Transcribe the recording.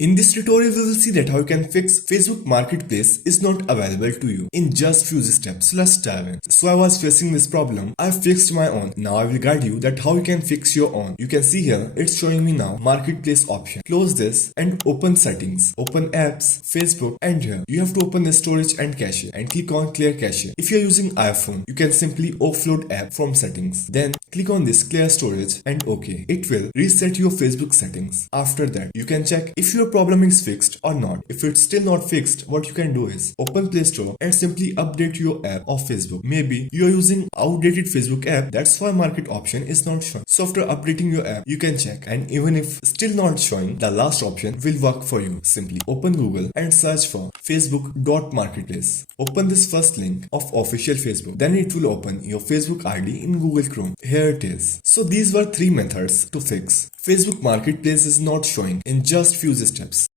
In this tutorial, we will see that how you can fix Facebook Marketplace is not available to you in just few steps. So let's dive in. So I was facing this problem. I fixed my own. Now I will guide you that how you can fix your own. You can see here, it's showing me now Marketplace option. Close this and open settings. Open apps, Facebook, and here you have to open the storage and cache and click on clear cache. If you are using iPhone, you can simply offload app from settings. Then click on this clear storage and OK. It will reset your Facebook settings. After that, you can check if your problem is fixed or not. If it's still not fixed, what you can do is open Play Store and simply update your app of Facebook. Maybe you are using outdated Facebook app, that's why market option is not showing. So after updating your app, you can check, and even if still not showing, the last option will work for you. Simply open Google and search for facebook.marketplace. Open this first link of official Facebook. Then it will open your Facebook ID in Google Chrome. Here it is. So these were three methods to fix Facebook Marketplace is not showing in just few steps.